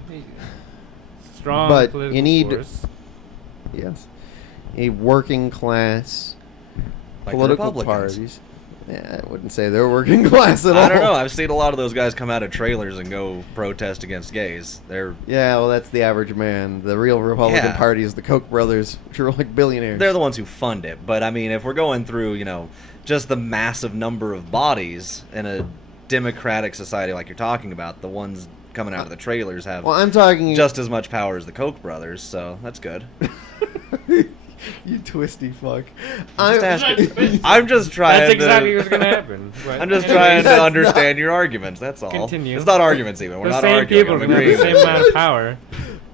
Strong But political you need- force. Yes, a working class Like the political Republicans. parties. Yeah, I wouldn't say they're working class at all. I don't know. I've seen a lot of those guys come out of trailers and go protest against gays. They're Yeah, well, that's the average man. The real Republican Yeah. Party is the Koch brothers, which are like billionaires. they're the ones who fund it. But I mean, if we're going through, just the massive number of bodies in a democratic society like you're talking about, the ones coming out of the trailers have Well, I'm talking just as much power as the Koch brothers. So that's good. you twisty fuck. I'm I'm just asking. I'm just trying. That's exactly to, what's gonna happen. But I'm just anyways, trying to That's understand your arguments. That's all. Continue. It's not arguments even. We're The not same arguing. people I'm can have agreeing the same with you. amount of power.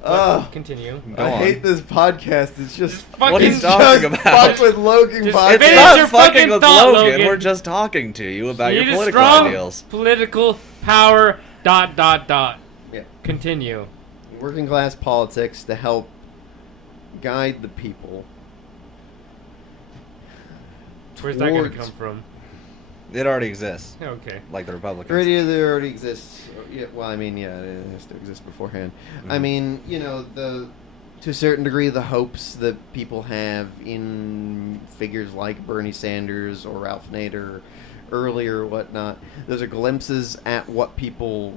Ugh. Continue. Go I on. hate this podcast. It's just fucking What are you just talking about? fuck with Logan Just podcast. It's Finish not your fucking fucking with thought, Logan. Logan. We're just talking to you about You your need a political strong ideals. political power. ... Yeah. Continue. Working class politics to help guide the people. Where's that gonna Towards- come from? It already exists, Okay. like the Republicans. There already exists. Yeah, well, I mean, yeah, it has to exist beforehand. I Mhm. mean, to a certain degree, the hopes that people have in figures like Bernie Sanders or Ralph Nader earlier or whatnot, those are glimpses at what people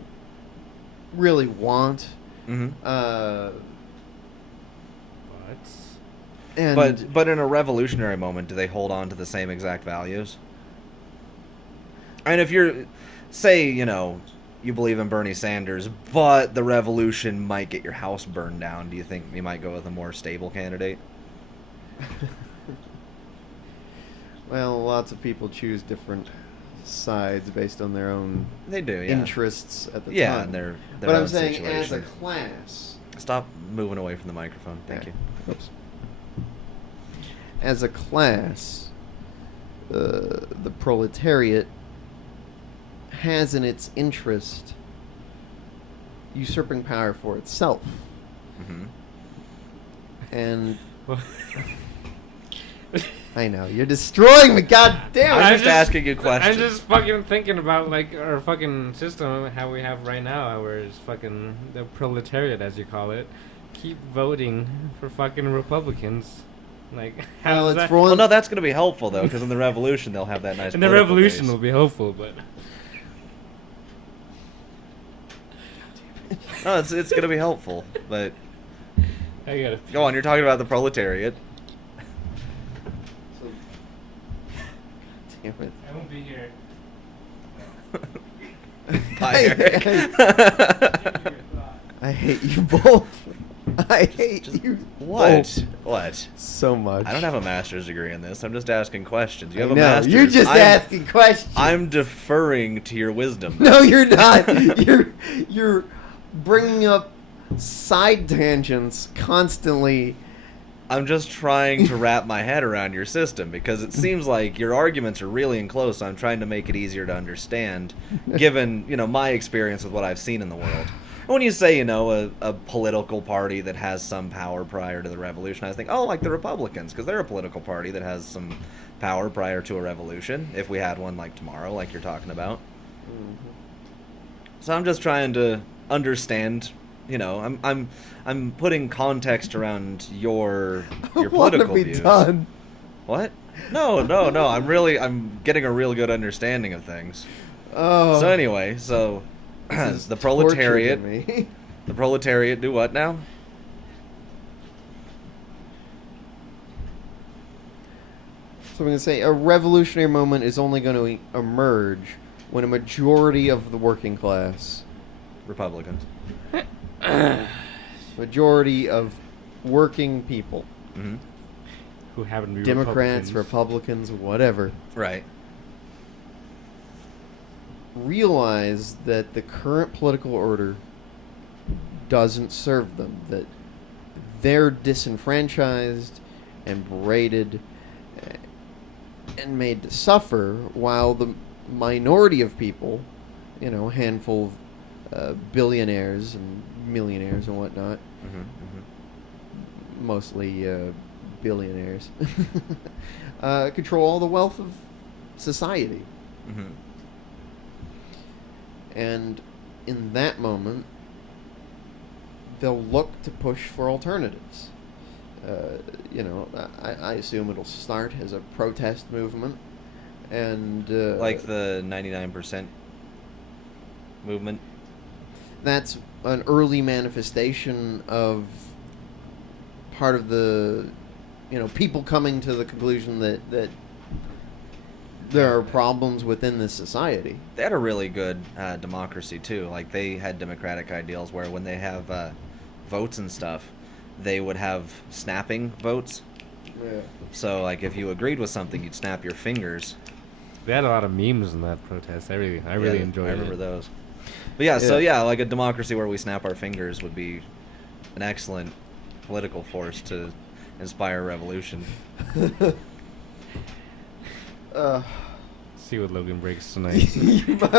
really want. hmm And But in a revolutionary moment, do they hold on to the same exact values? And if you're, say, you believe in Bernie Sanders, but the revolution might get your house burned down, do you think you might go with a more stable candidate? well, lots of people choose different sides based on their own They do, yeah. interests at the Yeah, time. and their But I'm own saying, as a situation. class, Stop moving away from the microphone. Thank Okay. you. Oops. As a class, the proletariat has in its interest usurping power for itself. hmm And I know, you're destroying me, god damn it! I'm just asking you questions. I'm just fucking thinking about like our fucking system, how we have right now, where it's fucking the proletariat, as you call it, keep voting for fucking Republicans. Like, how Well, does it's that? for one. Well, no, that's going to be helpful, though, because in the revolution, they'll have that nice And the political revolution base. will be hopeful, but No, it's going to be helpful, but I gotta. go on, you're talking about the proletariat. So- damn it. I won't be here. Bye, Eric. I hate you both. I hate you What? both What? so much. I don't have a master's degree in this. I'm just asking questions. You I have a know, master's. you're just I'm, asking questions. I'm deferring to your wisdom. No, you're not. You're bringing up side tangents constantly. I'm just trying to wrap my head around your system because it seems like your arguments are really enclosed. So I'm trying to make it easier to understand, given my experience with what I've seen in the world. And when you say a political party that has some power prior to the revolution, I think, oh, like the Republicans, because they're a political party that has some power prior to a revolution. If we had one like tomorrow, like you're talking about. So I'm just trying to understand. I'm putting context around your I want to political be views. done. What? No. I'm getting a real good understanding of things. Oh. So anyway, this is the torture to proletariat. me. The proletariat do what now? So I'm going to say a revolutionary moment is only going to emerge when a majority of the working class, Republicans. majority of working people, hmm Who happen to be Democrats, Republicans. Republicans, whatever, Right. realize that the current political order doesn't serve them, that they're disenfranchised and berated and made to suffer, while the minority of people, you know, a handful of billionaires and millionaires and whatnot, mostly billionaires, control all the wealth of society. And in that moment, they'll look to push for alternatives. You know, I assume it'll start as a protest movement, and like the 99% movement. That's an early manifestation of part of the, you know, people coming to the conclusion that there are problems within this society. They had a really good democracy too. Like they had democratic ideals where when they have votes and stuff, they would have snapping votes. Yeah. So like if you agreed with something, you'd snap your fingers. They had a lot of memes in that protest. I really enjoyed it. I remember those. But yeah, so yeah, like a democracy where we snap our fingers would be an excellent political force to inspire revolution. See what Logan breaks tonight.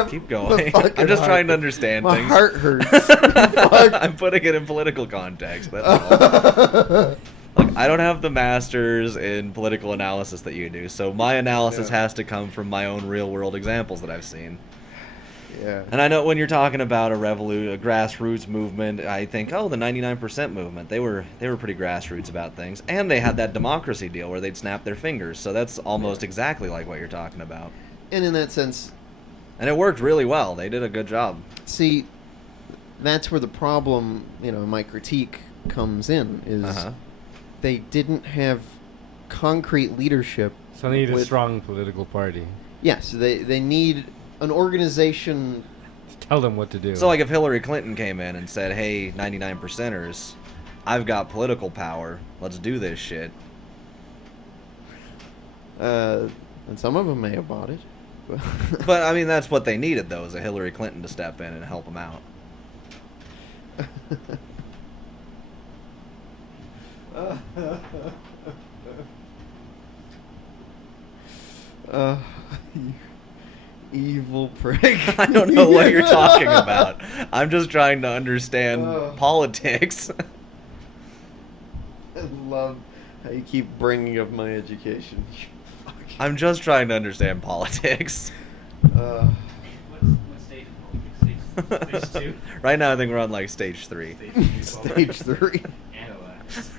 Keep going. I'm just trying to understand my things. My heart hurts. I'm putting it in political context. That's all. Like, I don't have the masters in political analysis that you do, so my analysis has to come from my own real-world examples that I've seen. Yeah. And I know when you're talking about a grassroots movement, I think, oh, the 99% movement. They were pretty grassroots about things, and they had that democracy deal where they'd snap their fingers. So that's almost exactly like what you're talking about. And in that sense, and it worked really well. They did a good job. See, that's where the problem, you know, my critique comes in, is they didn't have concrete leadership. So they need a strong political party. Yes, they need an organization. Tell them what to do. So like if Hillary Clinton came in and said, hey, 99%ers, I've got political power, let's do this shit. And some of them may have bought it. But I mean, that's what they needed, though, is a Hillary Clinton to step in and help them out. You evil prick. I don't know what you're talking about. I'm just trying to understand politics. I love how you keep bringing up my education. I'm just trying to understand politics. What stage of politics? Stage 2? Right now, I think we're on like stage 3. Stage 3. Analyze.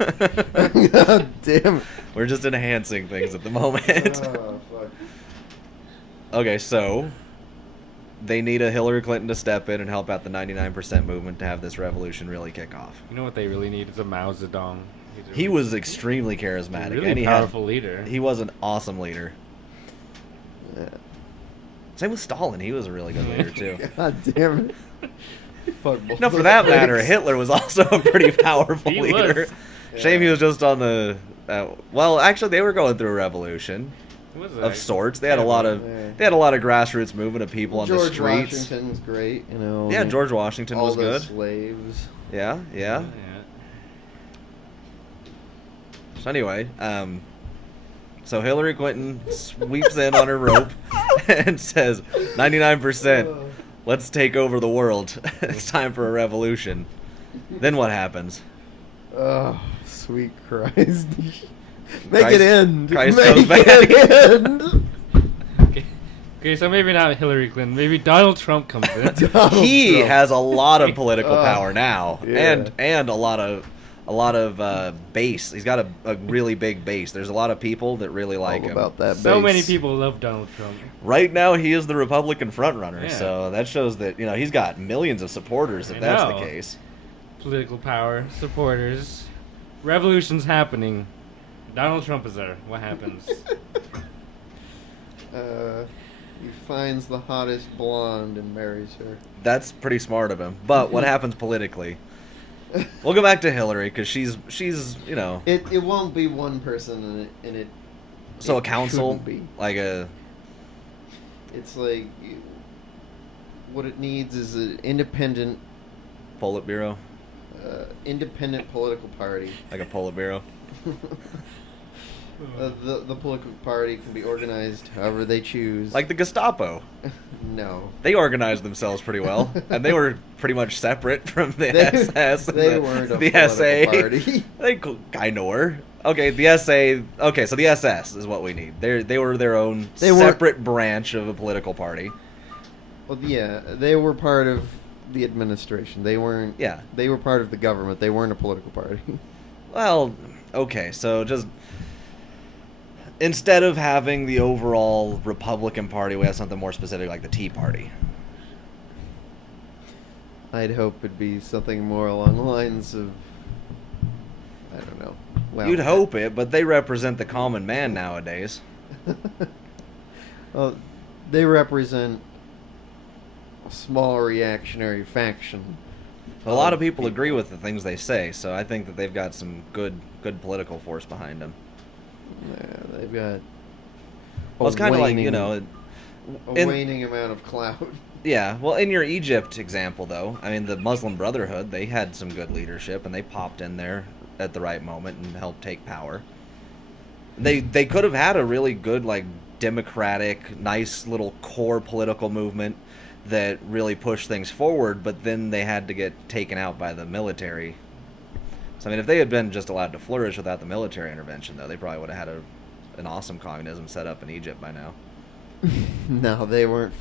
God damn it. We're just enhancing things at the moment. Oh, fuck. Okay, so they need a Hillary Clinton to step in and help out the 99% movement to have this revolution really kick off. You know what they really need is a Mao Zedong. He was extremely charismatic. Really and powerful leader. He was an awesome leader. Yeah. Same with Stalin. He was a really good leader, too. God damn it. Fuck both No, for those that dicks. matter, Hitler was also a pretty powerful He leader. was. Shame he was just on the... well, actually, they were going through a revolution Who was of that? sorts. They had a lot of Yeah. grassroots movement of people on the George streets. Washington was great, you know. Yeah, George Washington all was those good. slaves. Yeah. So anyway, so Hillary Clinton sweeps in on her rope and says, 99%, let's take over the world. It's time for a revolution. Then what happens? Oh, sweet Christ. Make it end. Christ Make goes back. it end. Okay, so maybe not Hillary Clinton. Maybe Donald Trump comes in. Donald He Trump. has a lot of political power now, yeah. and a lot of base. He's got a really big base. There's a lot of people that really like All him. about that So base. many people love Donald Trump. Right now, he is the Republican frontrunner, Yeah. so that shows that he's got millions of supporters. If I that's know. the case, Political power, supporters, revolution's happening. Donald Trump is there. What happens? He finds the hottest blonde and marries her. that's pretty smart of him. But what happens politically? We'll go back to Hillary because she's It won't be one person in it. so it a council shouldn't be. like a It's like what it needs is an independent Politburo, independent political party. like a Politburo. The political party can be organized however they choose. Like the Gestapo. No. They organized themselves pretty well, and they were pretty much separate from the They- SS. And they weren't a the political SA. party. They kind of were. Okay, the SA. Okay, so the SS is what we need. They were their own They weren't- separate branch of a political party. Well, yeah, they were part of the administration. They weren't. Yeah. They were part of the government. They weren't a political party. Well, okay, so just instead of having the overall Republican Party, we have something more specific like the Tea Party. I'd hope it'd be something more along the lines of. I don't know. Well, You'd hope it, but they represent the common man nowadays. Well, they represent a small reactionary faction. A lot of people agree with the things they say, so I think that they've got some good political force behind them. Yeah, they've got. Well, it's kind of like, you waning- know, a in- waning amount of clout. yeah, well, in your Egypt example, though, I mean, the Muslim Brotherhood, they had some good leadership, and they popped in there at the right moment and helped take power. They could have had a really good, like, democratic, nice little core political movement that really pushed things forward, but then they had to get taken out by the military. So, I mean, if they had been just allowed to flourish without the military intervention, though, they probably would have had an awesome communism set up in Egypt by now. No, they weren't.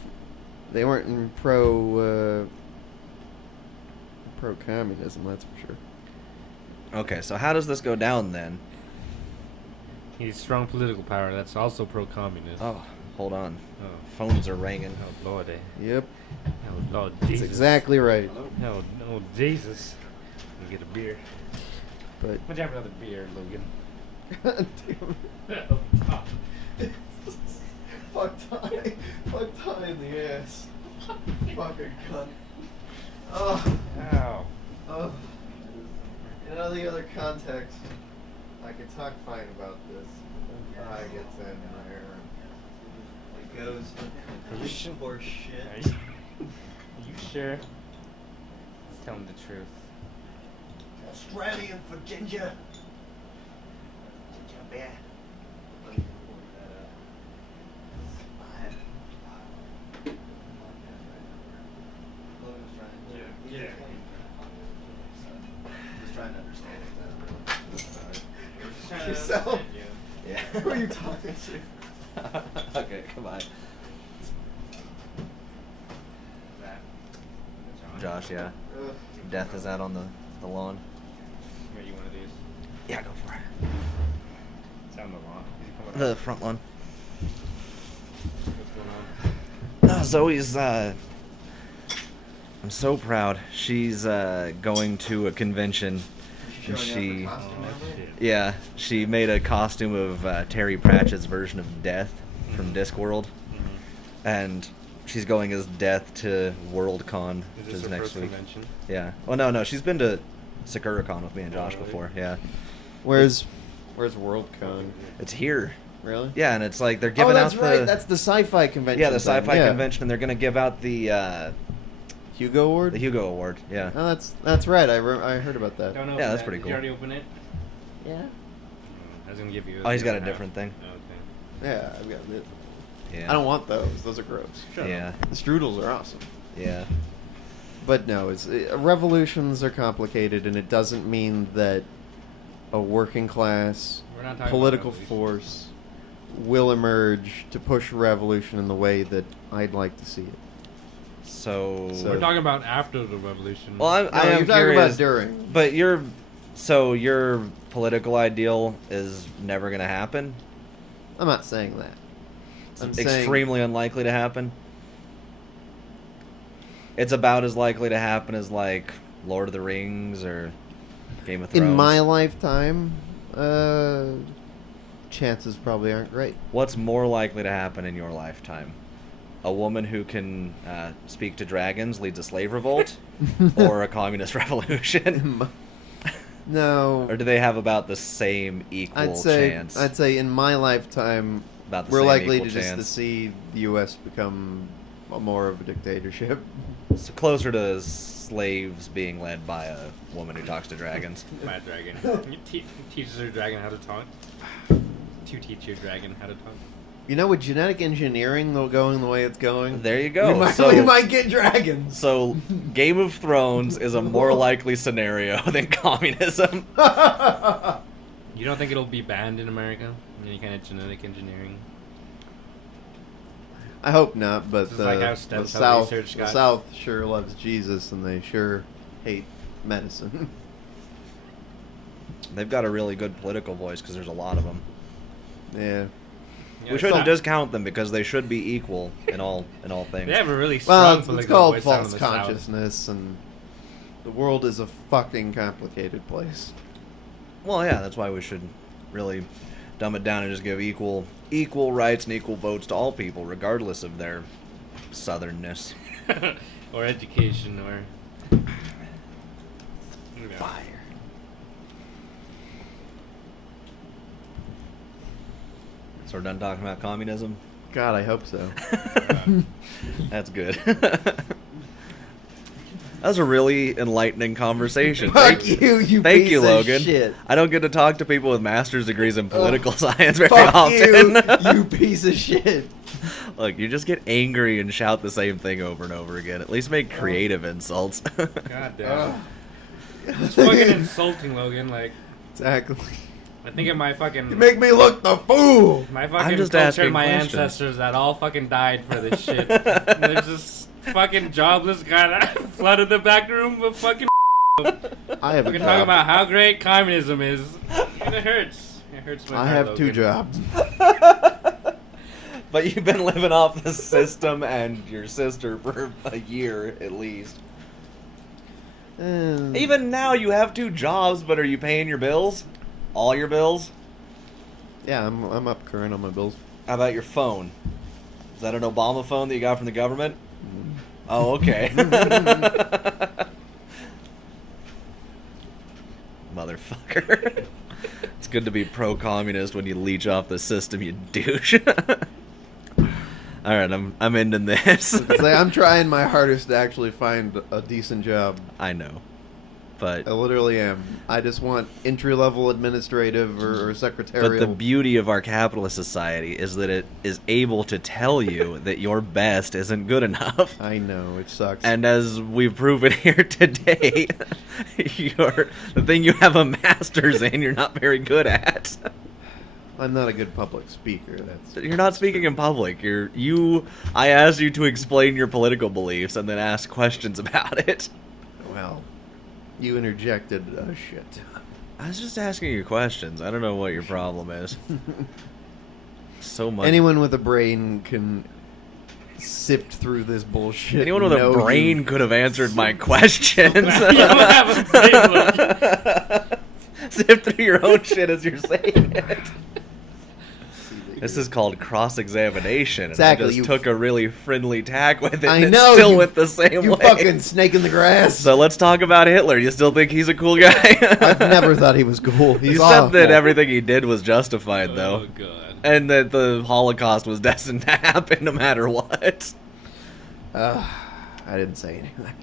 They weren't in pro communism. That's for sure. Okay, so how does this go down then? He's strong political power. That's also pro-communist. Oh, hold on. Oh, Phones are ringing. oh Lord. Yep, Oh Lord that's Jesus. exactly right. Oh, oh Jesus. Let me get a beer. But Would you have another beer, Logan? Damn. Fuck tie in the ass. Fucking cunt. Oh, Ow. oh. In any other context, I could talk fine about this. I gets in there. It goes. Are you sure? Horse shit. Are you sure? Tell him the truth. Australian for ginger. Ginger beer. Yeah. Just trying to understand Trying to Yourself? understand you. Yeah. Who are you talking to? Okay, come on. That. Josh, yeah. Ugh. Death is out on the lawn. Here, you one of these? Yeah, go for it. It's on the lawn. Is he coming The up? front lawn. What's going on? Zoe's, I'm so proud. She's, going to a convention. And she, Oh, shit. yeah, she made a costume of Terry Pratchett's version of Death from Discworld. Mhm. And she's going as Death to WorldCon, Is which this is her next first week. convention? Yeah. Well, no, she's been to SakuraCon with me and Oh, Josh really? before. Yeah. Where's Worldcon? It's here. Really? Yeah, and it's like they're Oh, giving that's out right. the That's the sci-fi convention. yeah the thing. sci-fi Yeah. convention, and they're gonna give out the Hugo Award. Hugo Award. Yeah. Oh, that's right. I heard about that. Don't know. Yeah, if that's that- pretty Did cool. you already open it? Yeah. I was gonna give you. Oh, he's got a half. different thing. Okay. Yeah, I've got it. Yeah. I don't want those. Those are gross. Shut Yeah. up. The strudels are awesome. Yeah. But no, revolutions are complicated, and it doesn't mean that a working class We're not talking political about revolution. force will emerge to push revolution in the way that I'd like to see it. So. So- We're talking about after the revolution. well, I No, am you're talking curious. about during. But your political ideal is never gonna happen. I'm not saying that. I'm It's saying extremely unlikely to happen. It's about as likely to happen as like Lord of the Rings or Game of Thrones. in my lifetime, chances probably aren't great. What's more likely to happen in your lifetime? A woman who can speak to dragons leads a slave revolt, or a communist revolution? No. Or do they have about the same equal I'd say chance? in my lifetime, About the we're same likely to equal just to chance. see the U.S. become more of a dictatorship. It's closer to slaves being led by a woman who talks to dragons. Mad dragon. You teaches her dragon how to talk. to teach your dragon how to talk. You know, with genetic engineering, though, going the way it's going, There you go. we might get dragons. So, Game of Thrones is a more likely scenario than communism. You don't think it'll be banned in America? Any kind of genetic engineering? I hope not, but This is like how stem the cell South, research the got- South sure loves Jesus, and they sure hate medicine. They've got a really good political voice because there's a lot of them. Yeah. Yeah, We shouldn't so- discount them because they should be equal in all things. They have a really strong Well, it's political called voice down in false the South. consciousness, and the world is a fucking complicated place. Well, yeah, that's why we should really dumb it down and just give equal rights and equal votes to all people, regardless of their southernness. Or education, or you know. Fire. So we're done talking about communism? God, I hope so. That's good. That was a really enlightening conversation. Fuck you, you Thank piece you, of Logan. shit. I don't get to talk to people with master's degrees in political science very Fuck often. you piece of shit. Look, you just get angry and shout the same thing over and over again. At least make creative insults. God damn. It's fucking insulting, Logan. Like, Exactly. I think of my fucking You make me look the fool. my fucking just culture, asking my questions. ancestors that all fucking died for this shit. And there's this fucking jobless guy that flooded the back room with fucking. I have a Fucking talking job. about how great communism is, and it hurts. It hurts my I heart, have two Logan. jobs. But you've been living off the system and your sister for a year at least. Even now you have two jobs, but are you paying your bills? All your bills? Yeah, I'm up current on my bills. How about your phone? Is that an Obama phone that you got from the government? Oh, okay. Motherfucker. It's good to be pro-communist when you leech off the system, you douche. All right, I'm ending this. It's like, I'm trying my hardest to actually find a decent job. I know, but I literally am. I just want entry-level administrative or secretarial. but the beauty of our capitalist society is that it is able to tell you that your best isn't good enough. I know, it sucks. And as we've proven here today, the thing you have a master's in, you're not very good at. I'm not a good public speaker. You're not speaking in public. I asked you to explain your political beliefs and then ask questions about it. Well, you interjected shit. I was just asking you questions. I don't know what your problem is. So much. Anyone with a brain can sift through this bullshit. Anyone with a know brain you- could have answered my questions. You don't have a brain, Logan. Sift through your own shit as you're saying it. This is called cross-examination. And Exactly, I just you- took a really friendly tack with it. I and know. It's still you, with the same You way. fucking snake in the grass. So let's talk about Hitler. You still think he's a cool guy? I've never thought he was cool. He's You said awful. that everything he did was justified, though. Oh god. And that the Holocaust was destined to happen no matter what. I didn't say any of that.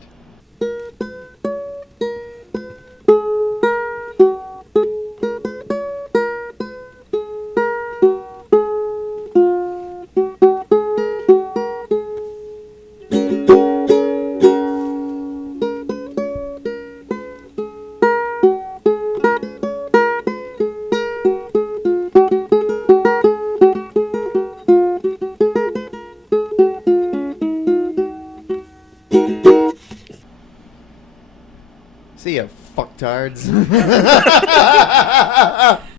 See ya, fucktards.